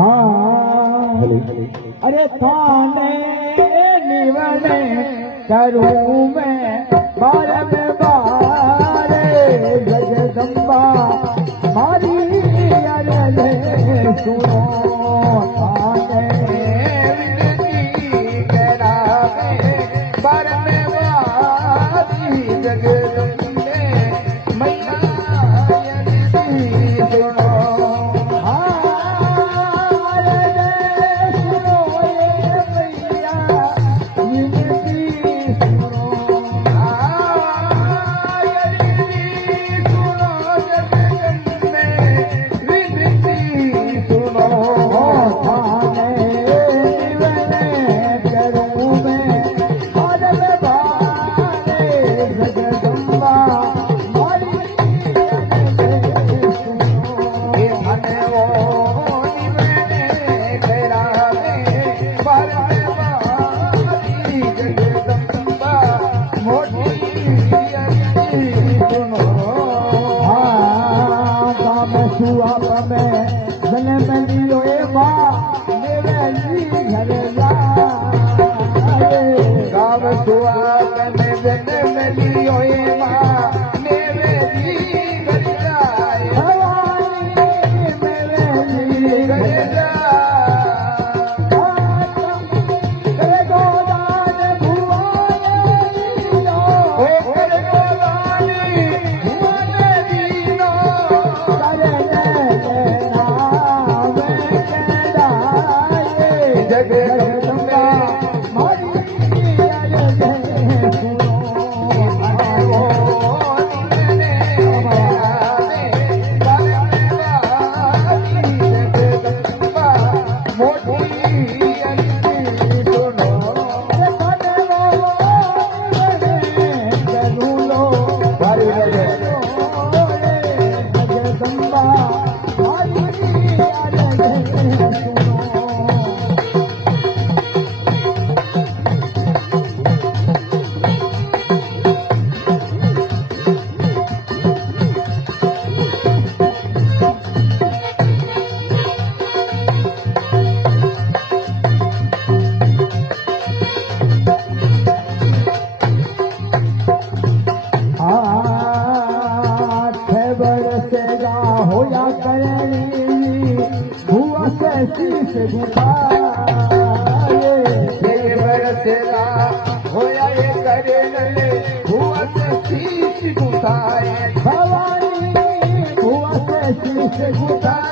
हाँ अरे थाने निवने करूँ मैं बारम बारे जगदम्बा मारी अरे सुनो थाने विनती करावे बारम बारी जगदम्बे मैया सुनो शीश गुठाए बरसेरा होया ये करे नले हुआ से शीश गुठाए भवानी हुआ से शीश गुठाए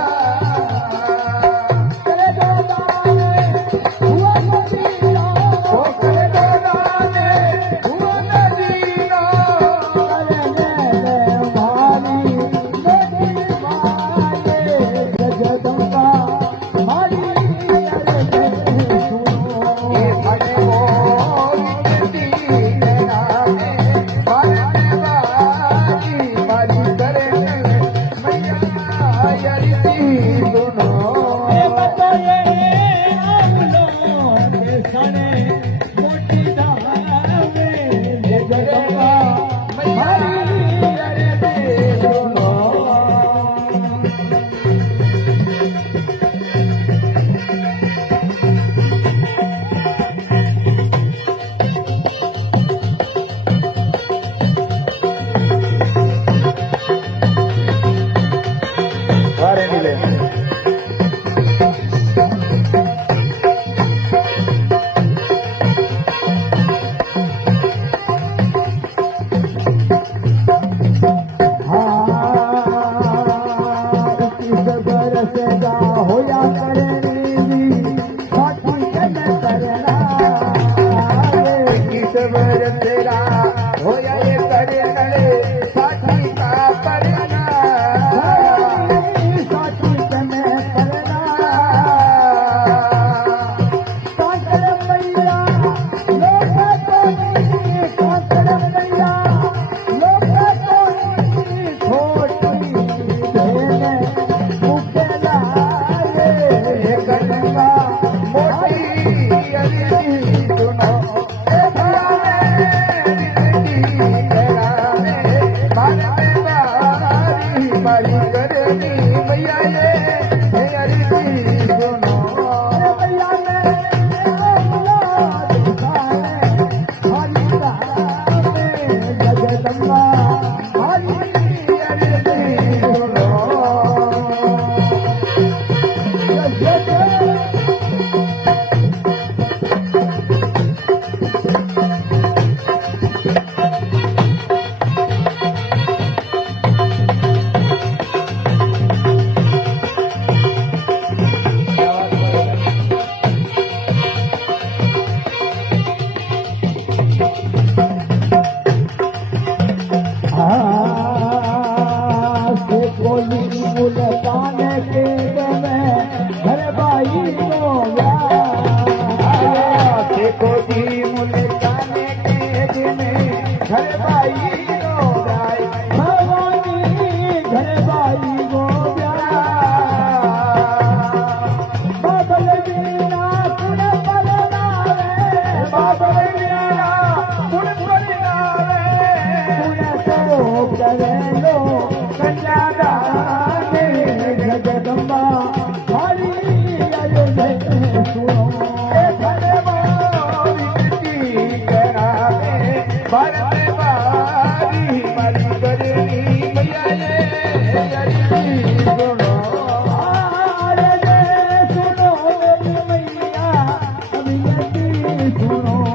मैया ये जगदम्बा हरी अरे सुनो जगदम्बा हरी सुनो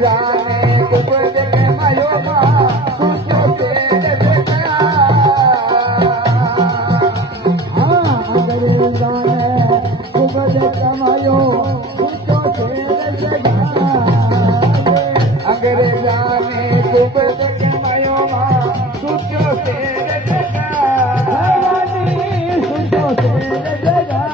जाने कुबद के मायो मां तुझो तेरे बेटा हाँ अंग्रेजा ने कुबद कमायो तुझो तेरे बेटा अंग्रेजा ने कुबद कमायो मां तुझो तेरे बेटा तुझो तेरे बेटा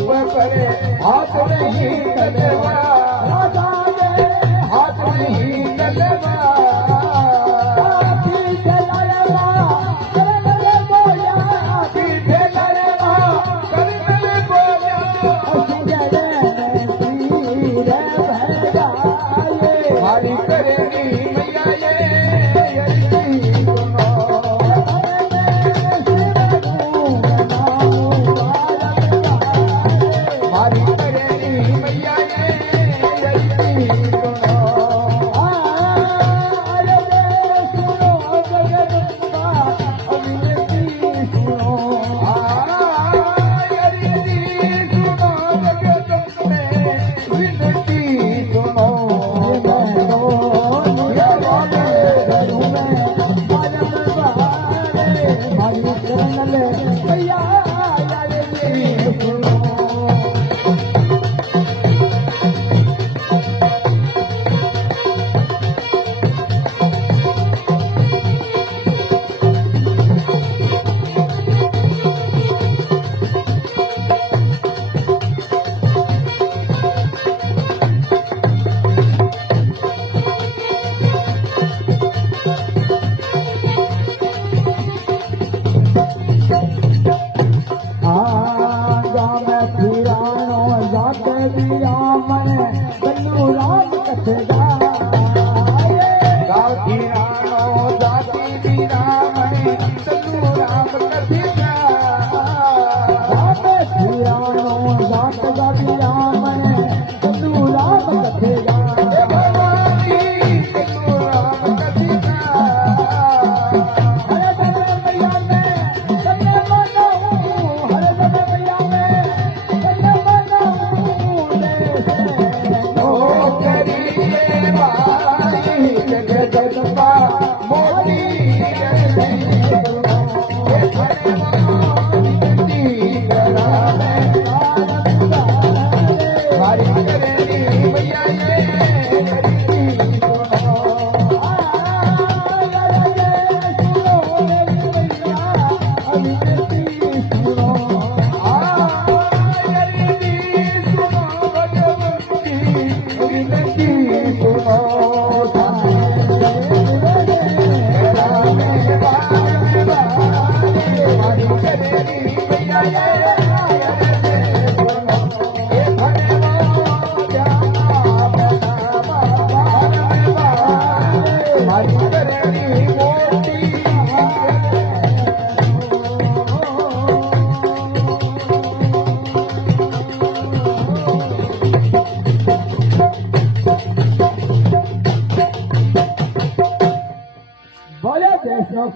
हाथ नहीं कलवा राजा ने हाथ नहीं कलवा पीछे लड़वा करने बोया पीछे लड़वा करने बोया असुरे तीर भैया हमारी करेगी मैया ये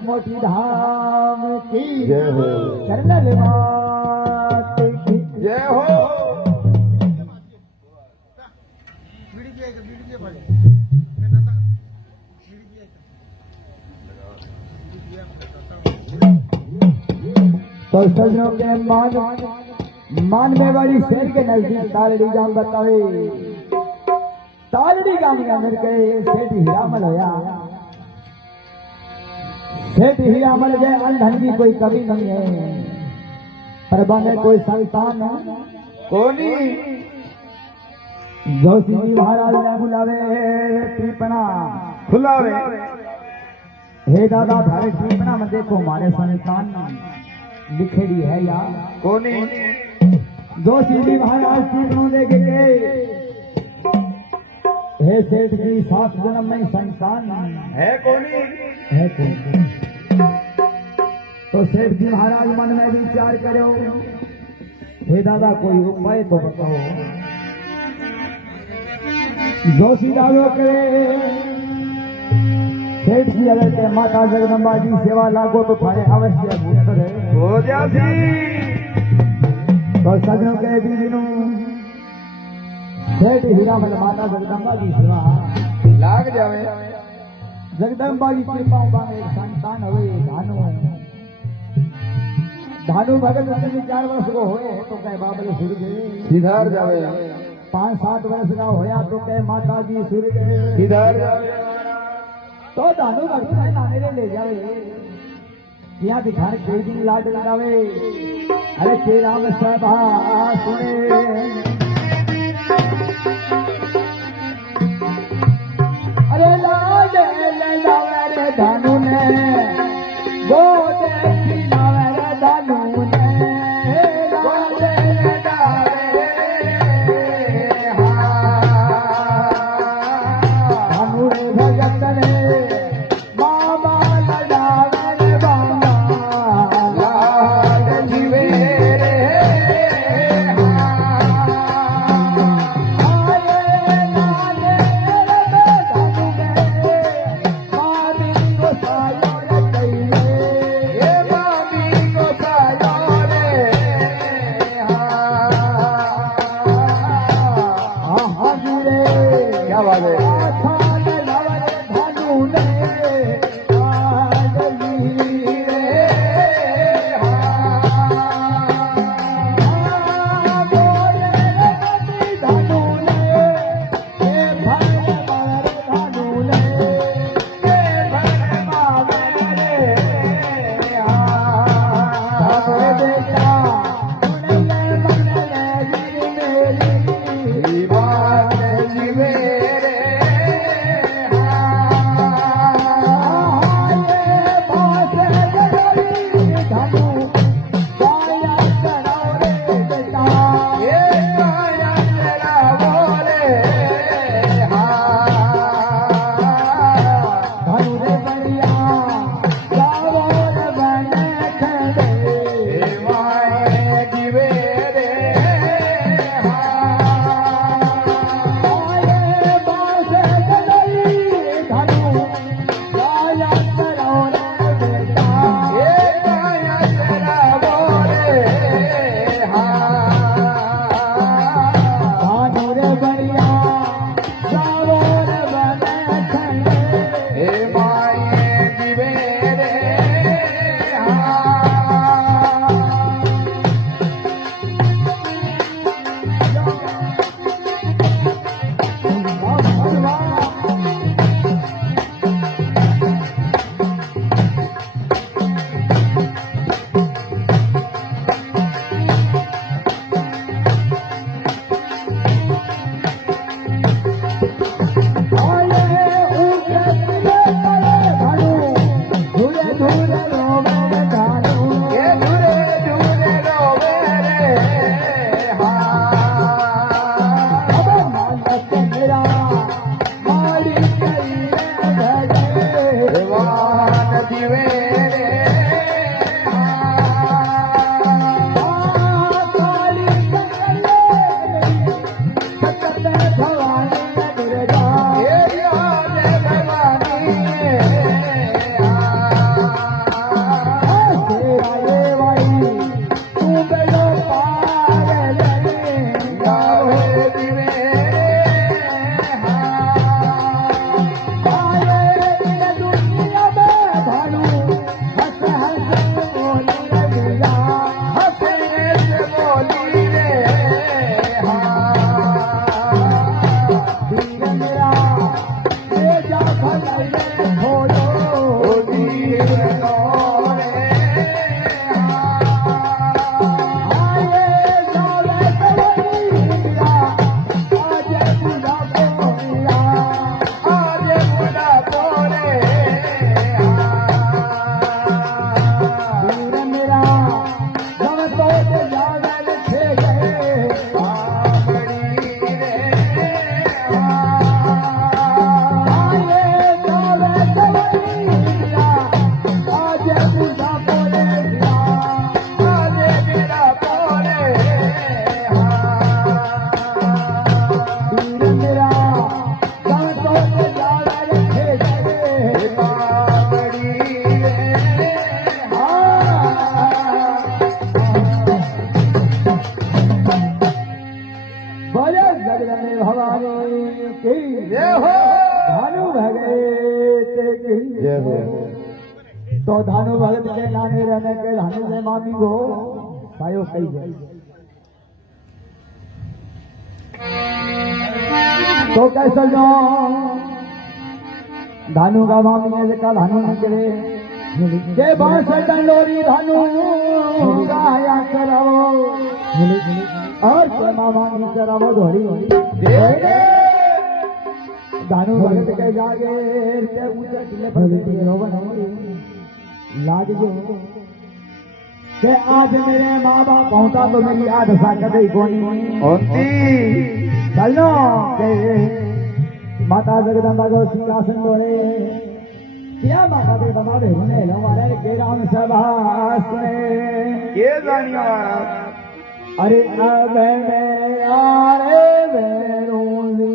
मोटी धाम की जय हो कर्नल मात की जय हो तो सजनों के मानवे वाली शहर के नजदीक तालड़ी गांव बतावे तालड़ी गांव में अंदर के सेठ हीरामल होया सेठ हीरामल के अंधन की कोई कमी नहीं है पर बने कोई संतान कोनी जोशी महाराज ने बुलावे पीपना खुलावे हे दादा थारे टीपना में देखो हमारे संतान लिखेड़ी है या कोनी जोशी जी महाराज टीपनों देखे गए हे सेठ जी 7 जन्म में संतान है कोनी है कौन? तो सेठ जी महाराज मन में विचार करो हे दादा कोई उपाय तो बताओ। जोशी दादो करे सेठ जी अगर के माता जगदम्बा जी सेवा लागो तो थारे अवश्य भूत है हो जासी तो सजनों के बीजनों सेठ हीरा मल माता जगदम्बा की सेवा लाग जावे जगदम्बा की कृपा में एक संतान हुए धानु भगत से 4 वर्ष को होए तो कह बाबल सुर गए सीधार जावे 5-7 वर्ष का होया तो कह माता जी सुर गए सीधार जावे तो धानु भगत ने नाने ले जावे किया दिखाने कोई दिन लाड लगावे अरे के राम सभा सुने अरे लाड लगावे रे धानु ने गोद खिलावे रे धानु ने गोद लगावे धानु रे भगत ने बाबा लगावे रे बाबा लाड जीवे रे ये मामी को सायो रे क्या बात है धानु भगत के नामे रहने के धानु से मामी गो पायो कही गए तो कैसे जो धानु का मामी ऐसे का धानु निकले के बांस डंडोरी धानु गाया कराओ और मामा की चरावो धोरी धानु भगत के जागे के ऊंचे टिले पर रोवन लाज गो के आज मेरे माँ बाप पहुंचा तो मेरी आज साकत ही कोनी होती चलो के माता जगदम्बा को सिंहासन डोले क्या माता जगदम्बा भी होने हमारे के राम सभा सुने ये जानिया अरे अब मैं यारे बेरूजी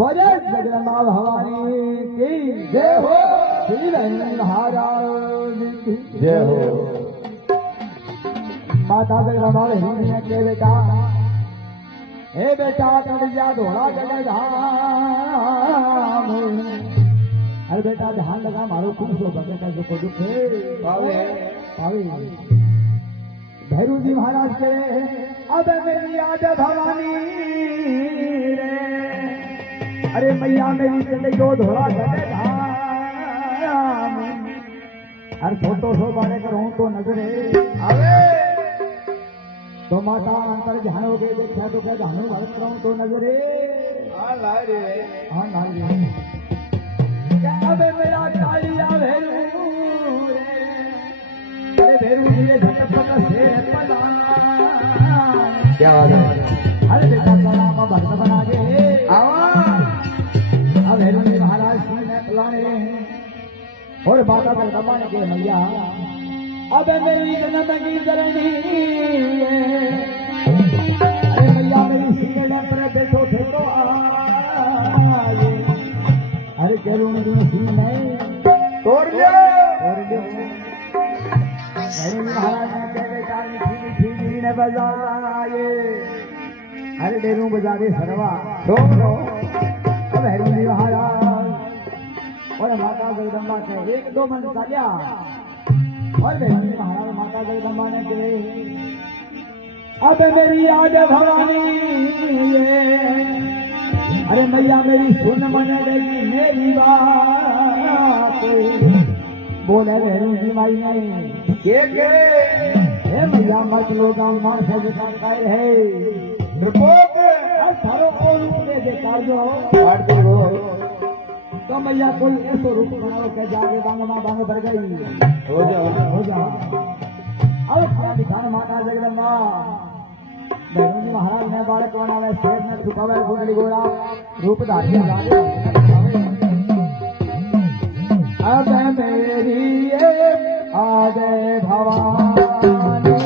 जगदम्बा भवानी की जय हो श्री महाराज की जय हो माता जगदम्बा हिंदी के बेटा हे बेटा तड़िया धोड़ा गले धाम अरे बेटा ध्यान लगा मारो खूब सो बगे का जो दुख है पावे पावे भैरू जी महाराज के अब मेरी याद भवानी रे अरे मैया मेरी चले गो धोड़ा गले धाम अरे छोटो सो बारे करूं तो नजरे आवे तो माता अंतर ध्यान हो गए देखा तो क्या ध्यान भारत करूं तो नजरे हाँ लाए रे हाँ नाल क्या अब मेरा कालिया भैरू रे अरे भैरू जी ये झटपट से पलाना क्या बात है अरे बेटा नाम भक्त बना के आवा अब भैरू जी महाराज सिंह ने पलाने और माता पर दबाने के मैया अब मेरी जन्म की धरणी अरे मैया मेरी सीने पर बैठो थे तो आए अरे जरूर तुम सिंह में तोड़ लियो और जो महाराज ने कह बेटा मीठी मीठी बीन बजाए अरे डेरू बजा दे सरवा छोकरो अब हरी जी महाराज और माता जगदम्बा के एक दो मन चालिया और हरी महाराज माता जगदम्बा ने कहे अब मेरी याद भवानी ये अरे मैया मेरी सुन मन देगी मेरी बात बोले हरी जी माई ने के हे मैया मत लो गाँव मान से काहे है रिपोर्ट थारो को रूप दे देखा जो काट दे वो तो मैया कोई ऐसो रूप बनाओ के जाके बांग मां बांग भर गई हो जा अब खड़ा दिखान माता जगदम्बा बहनों जी महाराज ने बालक बनावे शेर ने छुपावे गुंडली गोरा रूप धारी जागे अब मेरी ये आदे भवानी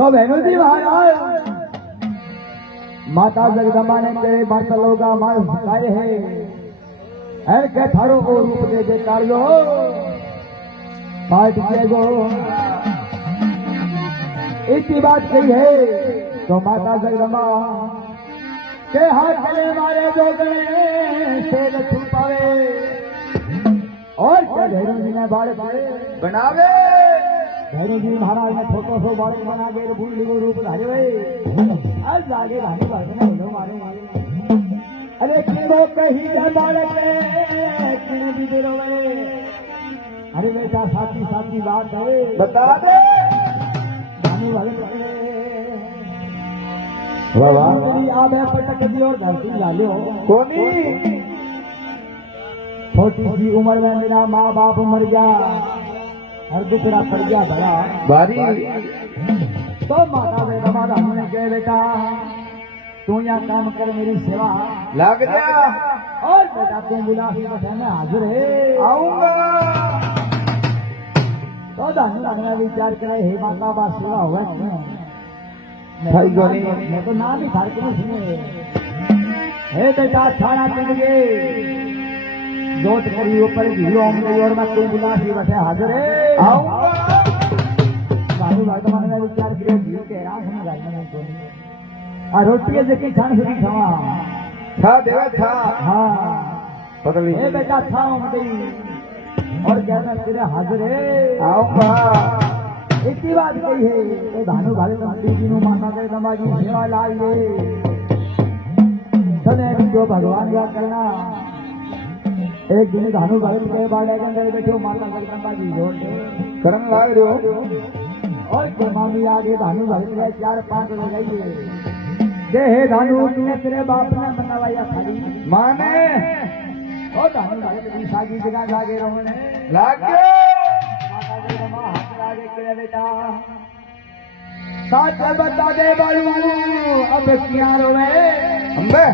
तो बहनों जी महाराज माता जगदम्बा ने तेरे बातलों का मार्ग सिखाए है हर के थारों को रूप दे दे कालो पाठ किए गो इतनी बात कही है तो माता जगदम्बा के हाथ चले मारे जो गए शेर छुपावे और क्या भैरव जी ने बालक बनावे भैरव जी महाराज ने छोटो सो बालक बना के बूढ़ी को रूप धारे हुए आज जागे गाने बाजने बोलो मारे अरे किनो कही जा बालक किने भी दे रोवे अरे बेटा साथी साथी बात है बता दे गाने वाले वाह वाह आबे पटक दी और धरती डाले हो कोनी छोटी सी उम्र में मेरा माँ बाप मर गया हर दूसरा पड़ गया भला बारी तो माता बेटा हमने कहे बेटा तू यहाँ काम कर मेरी सेवा लग जा और बेटा तू बुला में हाजिर है आऊंगा तो दानी लगना विचार करे हे माता बा सेवा हुआ भाई गोनी मैं तो नाम ही फाड़ के सुने हे बेटा थाना टूट गए जोत करी ऊपर घीरो हम गई और मैं तू बुला बैठे हाजिर है आऊंगा साधु वर्तमान में विचार करो घीरो के राम हम गाने को आ रोटी देखी छान से खावा था देवे था हाँ पकड़ी हे बेटा था हम गई और कहना तेरे हाजिर है आऊंगा इतनी बात कही है तो धानु भाले मंत्री जी ने माता के दमाजी सेवा लाइए सने जो भगवान का करना एक दिन धानु भगत के बाड़े के अंदर बैठो माता जगदम्बा जी जोड़ करन लाग रहो और मामी आगे धानु भगत के 4-5 हो गई दे हे धानु तूने तेरे बाप ने बनावाया खाली माने और धानु भगत की सागी जगह लागे रोने लाग गए माता जगदम्बा हाथ आगे के बेटा साथ बता दे बालू अब क्या रोवे अम्बे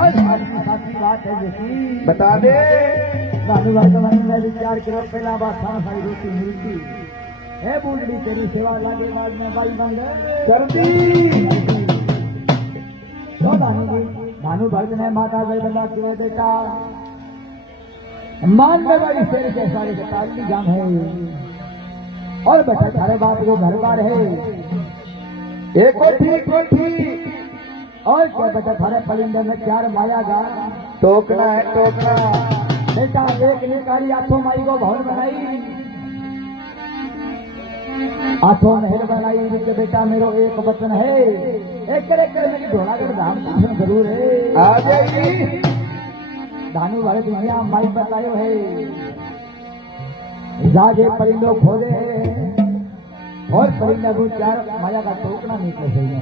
और साथी बात है जैसी बता दे धानु वर्तमान में विचार करो पहला बात सारी रोटी मिलती है बूढ़ी तेरी सेवा लागे बाद में बाल बन गए कर दी तो धानु भक्त ने माता जगदम्बा के बेटा मान में बड़ी शेर के सारे ताली जाम है और बेटा सारे बात को घर बार है एक कोठी और क्या बेटा थारे पलिंदर में 4 माया गा टोकना है टोकना बेटा एक निकारी आठों माई को भवन बनाई आठों महल बनाई कि बेटा मेरो एक वचन है एक करे मेरी ढोलागढ़ धाम दर्शन जरूर है आ जाएगी धानु वाले दुनिया माई बतायो है जागे परिंदो खोजे और परिंदा को 4 माया का टोकना निकले सही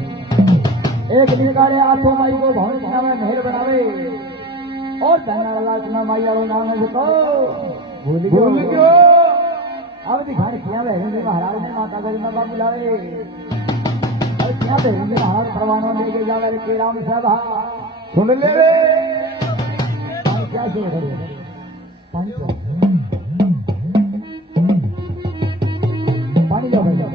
एक निकाले आठों माई को भवन में महल बनावे और धन्ना लाचना माई वालों नाम को भूल गयो अब दिखाने किया बहन महाराज ने माता जगदम्बा बुलावे और क्या बहन महाराज परवानों लेके जावे के राम सभा सुन ले रे क्या सोच रहे पानी लो भैया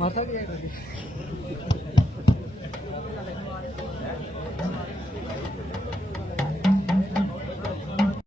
माता की